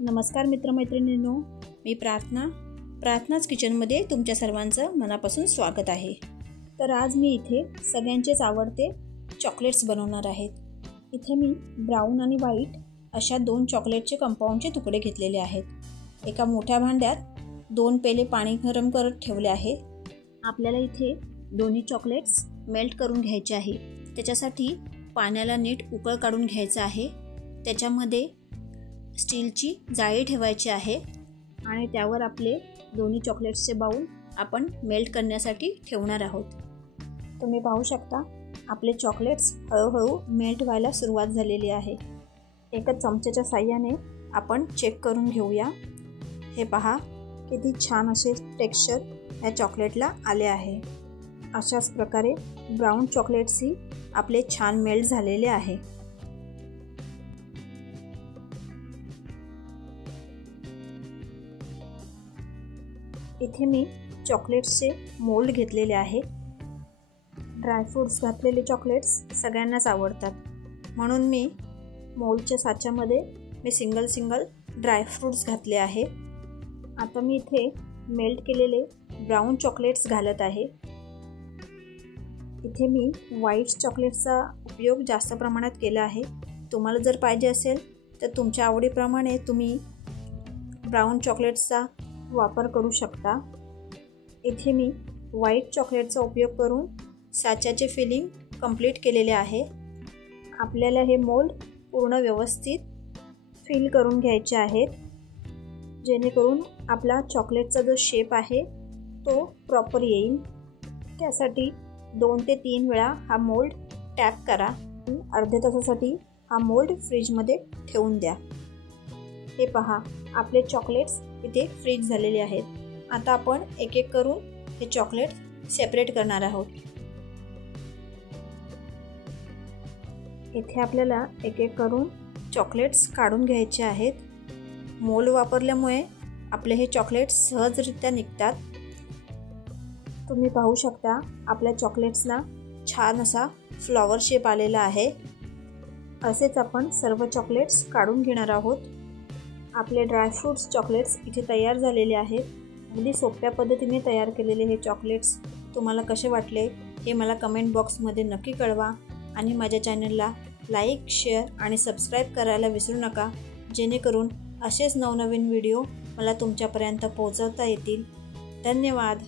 नमस्कार मित्रमैत्रिणींनो, मी प्रार्थनाच किचनमध्ये तुमच्या सर्वांचं मनापासून स्वागत आहे। तर आज मी इथे सगळ्यांचेच आवडते चॉकलेट्स बनवणार आहेत। इथे मी ब्राऊन आणि व्हाईट अशा दोन चॉकलेटचे कंपाऊंडचे तुकडे घेतलेले आहेत। एका मोठ्या भांड्यात 2 पेले पाणी गरम करत ठेवले आहे। आपल्याला इथे दोन्ही चॉकलेट्स मेल्ट करून घ्यायचे आहे। त्याच्यासाठी पाण्याला नीट उकळ काढून घ्यायचं आहे। त्याच्यामध्ये स्टीलची जाळी ठेवायची आहे आणि त्यावर आपले दोन्ही चॉकलेट्सचे बाउल आपण मेल्ट करण्यासाठी ठेवणार आहोत। तुम्ही पाहू शकता आपले चॉकलेट्स हळूहळू मेल्ट व्हायला सुरुवात झालेली आहे। एका चमच्याच्या साहाय्याने आपण चेक करून घेऊया। हे पहा किती छान असे टेक्स्चर या चॉकलेटला आले आहे। अशाच प्रकारे ब्राऊन चॉकलेट्सही आपले छान मेल्ट झालेले आहे। इथे मी चॉकलेट्सचे मोल्ड घेतलेले आहे। ड्रायफ्रूट्स घातलेले चॉकलेट्स सगळ्यांनाच आवडतात, म्हणून मी मोल्डच्या साच्यामध्ये मी सिंगल ड्रायफ्रूट्स घातले आहे। आता मी इथे मेल्ट केलेले ब्राऊन चॉकलेट्स घालत आहे। इथे मी व्हाईट चॉकलेट्सचा उपयोग जास्त प्रमाणात केला आहे। तुम्हाला जर पाहिजे असेल तर तुमच्या आवडीप्रमाणे तुम्ही ब्राऊन चॉकलेट्सचा वापर करू शकता। इथे मी व्हाईट चॉकलेटचा उपयोग करून साच्याचे फिलिंग कंप्लीट केलेले आहे। आपल्याला हे मोल्ड पूर्ण व्यवस्थित फिल करून घ्यायचे आहेत, जेणेकरून आपला चॉकलेटचा जो शेप आहे तो प्रॉपर येईल। त्यासाठी 2 ते 3 वेळा हा मोल्ड टॅप करा। अर्ध्या तासासाठी हा मोल्ड फ्रीजमध्ये ठेवून द्या। हे पहा आपले चॉकलेट्स इथे फ्रीज झालेले आहेत। आता आपण एक एक करून हे चॉकलेट सेपरेट करणार आहोत। इथे आपल्याला एक एक करून चॉकलेट्स काढून घ्यायचे आहेत। मोल्ड वापरल्यामुळे आपले हे चॉकलेट्स सहजरित्या निघतात। तुम्ही पाहू शकता आपल्या चॉकलेट्सला छान असा फ्लॉवर शेप आलेला आहे। असेच आपण सर्व चॉकलेट्स काढून घेणार आहोत। आपले ड्रायफ्रूट्स चॉकलेट्स इथे तयार झालेले आहेत। अगदी सोप्या पद्धतीने तयार केलेले हे चॉकलेट्स तुम्हाला कसे वाटले हे मला कमेंट बॉक्समध्ये नक्की कळवा आणि माझ्या चॅनलला लाईक, शेअर आणि सबस्क्राईब करायला विसरू नका, जेणेकरून असेच नवनवीन व्हिडिओ मला तुमच्यापर्यंत पोहोचवता येतील। धन्यवाद।